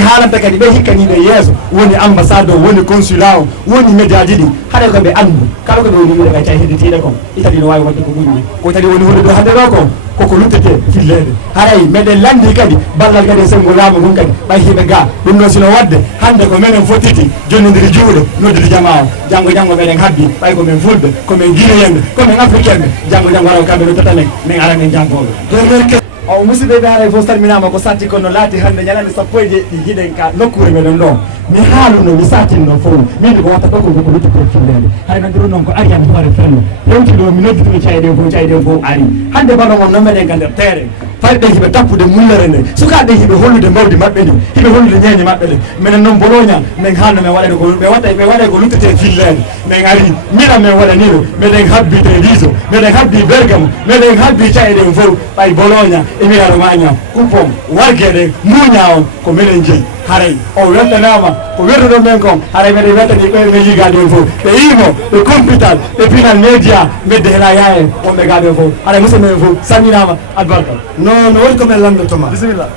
haalanta kadi ɓe hikkaniɓe yeeso woni ambassade o woni consulat o woni médiaji ɗi haɗa koɓe andu kala koɓe woni wiɗa gacca hedditiɗe kon itadi no wawi wadde ko ɓuuri ko tadi woni hunde ɗo hande ɗo ko koko luttete fillede haray meɗen landi kadi ballal kadi e sengo laamu ɗum kadi ɓay hiɓe ga ɗum noon sino wadde hande ko menen fottiti jonnodiri juuɗe noddude jama o janggo meɗen habbi ɓay komin fulɓe komin guinéenɓe komin africaine ɓe janggo waraw kamɓe no tatamen min ara men janggoɓe o musidɓe ɓe haray fof salminama ko satti kono laati hande ñalande sappo e jeeɗiɗi hiɗen ka nokkure meɗen ɗo mi haaluno mi satinno fof min ko watta ɗo koko luttete fillede hay nandiro noon ko ari an hoore fello hewti ɗo mi noddituɓe cayɗen fof ari hande bano on noon meɗen ka nder teere fayɓe hiɓe tappude mullere nde sukaɓe hiɓe hollude mbawdi maɓɓe ndi hiɓe hollude ñeeñe maɓɓe ɗe minen noon Bologna min haalno men waɗade ko ɓe waɗe ko luttete fillede min ari miɗa men waɗaniɗo meɗen habbi Treviso meɗen habbi Bergamo meɗen habbi cayɗen fof ɓay Bologna Emilia Romagna Coupon wargueɗe muña o ko minen jeeyi haray o weltanama ko werduɗon men kon haray meɗen weltani ɓe ligade on fof ɓe yimo ɓe compital ɓe pinal média medde hela yaye wonɓe gaɓe fof haray musidɓe men fof salminama albarka non woni komin lamdotoma bisimilla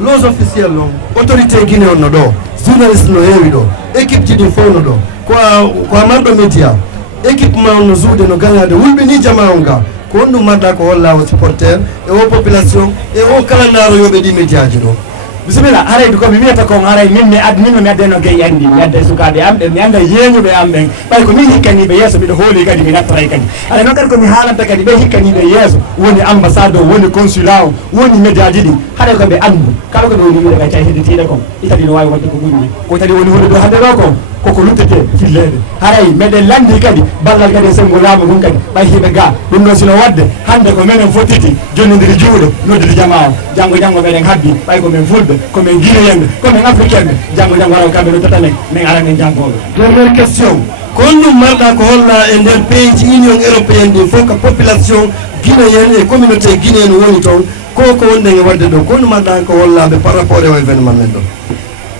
los officiel noon autorité guiné on no ɗo journaliste no heewi ɗo équipe ji ɗi fof no ɗo ko a marɗo média équipe ma on no juuɗe no gagnade wulɓini jama on ga ko on ɗum marɗa ko holla o supporter e o population e o kala ndaroyoɓe ɗi média ji ɗo bisimilla haray komi wiyata kon haray min mi addeno gueyi andi mi adda e sukaɓe am ɓe mi anda yeeñuɓe am ɓen ɓay ko min hikkaniɓe yeeso mbiɗa hooli kadi mi nattoray kadi haray noon kadi komi haalanta kadi ɓe hikkaniɓe yeeso woni ambassade o woni consulat o woni médiaji ɗi haɗa koɓe andu kala koɓe woni wiɗa gacca hedditiɗe kon itadi no wawi wadde ko ɓuuri ko tadi woni hunde ɗo hande ɗo ko koko luttete fillede haray meɗen landi kadi ballal kadi e sengo laamu ɗum kadi ɓay hiɓe ga ɗum noon sino wadde hande ko menen fottiti jonnodiri juuɗe noddude jama o janggo meɗen habbi ɓay komin fulɓe komin guinéenɓe komin africaine ɓe janggo waraw kamɓe no tatamen min ara men janggoɓe dernière question ko on ɗum marɗa ko holla e nder pays ji union européenne ɗi fof ko population guinéenne et communauté guinéenne woni toon ko wonɗen e wadde ɗo ko ɗum marɗa ko hollaɓe par rapport e o événement men ɗo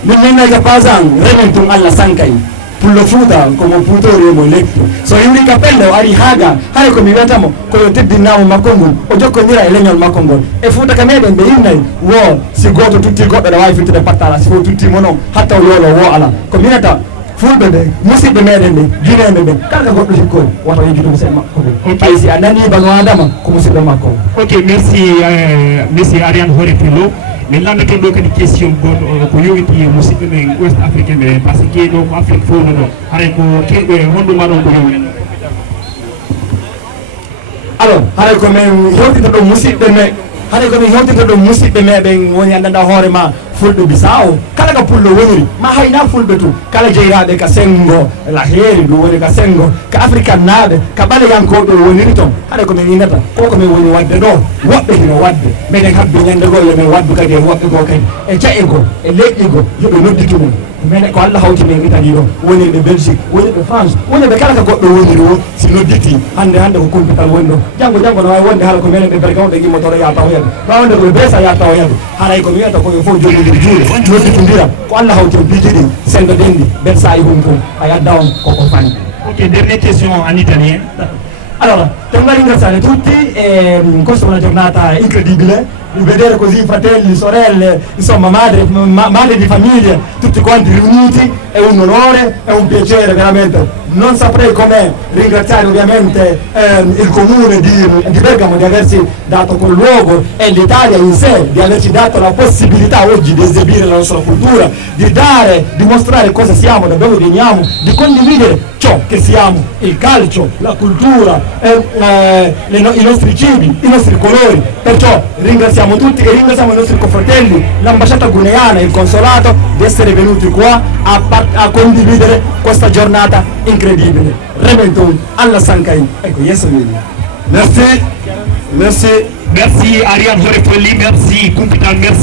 min minnaja pasan remen tun Allah sankay pullo fuuta komo puutori emo lekki so yimri kapelle o ari haaga hay komi wiyatamo koyo teddinamo makko ngol o jokkodira e leñol makko ngol e fuuta ka meɗen ɓe yinnayi wo si goto tutti goɗɗo ɗa wawi firtude pattala si fof tuttimo noon hatta o yoolo wo ala ko minata fulɓe ɓe musidɓe meɗen ɓe guinéɓe ɓe kala ko goɗɗo hikkoni woto yejjude musidɗo makko ɓe hay si a nani bano adama ko musidɗo makko ok merci Ariane Hoore Fillo min lamdoton ɗo kadi question goɗɗo ko yowiti musidɓe men ouest africain ɓe par ce que ɗo ko Afrique fof no ɗo haray ko keɓe honɗuma ɗon ko yowi alors haray komin hewtinta ɗo musidɓe me haray komin hewtinta ɗo musidɓe meɓen woni andanɗa hoorema fulɓe Bissau kala ka pullo woniri ma hayna fulɓe to kala jeeyraɓe ka sengo la heeri ɗum woni ka sengo ka africain naɓe ka ɓaleyankoɓe woniri toon haɗa komin innata ko komin woni wadde ɗo woɓɓe hino wadde meɗen habbi ñande goo yomin waddu kadi e woɓɓe goo kadi e jaƴe go e leƴƴi go yoɓe nodditu mum mene ko Allah hawti men Italie ɗo wonirɓe Belgique wonirɓe France wonirɓe kala ka goɗɗo woniri o si nodditi hande ko compital woni ɗo janggo no wawi wonde haala ko menen ɓe Bergamo ɓe gimmotoɗo ya taw heeɓe wawde koye Bessa ya taw heeɓe haray komi wiyata koyo fof joɗidir juuɗe nodditodira ko Allah hawti on piiji ɗi sendo denɗi ɓen sayi hum fof a yadda on koko fani ok dernière question en italien allora per ringraziare tutti questa è una giornata incredibile vedere così fratelli, sorelle, insomma madri di famiglie, tutti quanti riuniti, è un onore, è un piacere veramente. Non saprei come ringraziare ovviamente il comune di Bergamo di averci dato quel luogo e l'Italia in sé di averci dato la possibilità oggi di esibire la nostra cultura, di mostrare cosa siamo, da dove veniamo, di condividere ciò che siamo, il calcio, la cultura, i nostri cibi, i nostri colori. Perciò ringraziamo tutti e ringraziamo i nostri confratelli, l'ambasciata guineana e il consolato di essere venuti qua a condividere questa giornata incredibile. Rementon, Allah Sankay. Ecco, yes, merci. Merci Ariane Hoore Fillo, merci Kumpital, merci.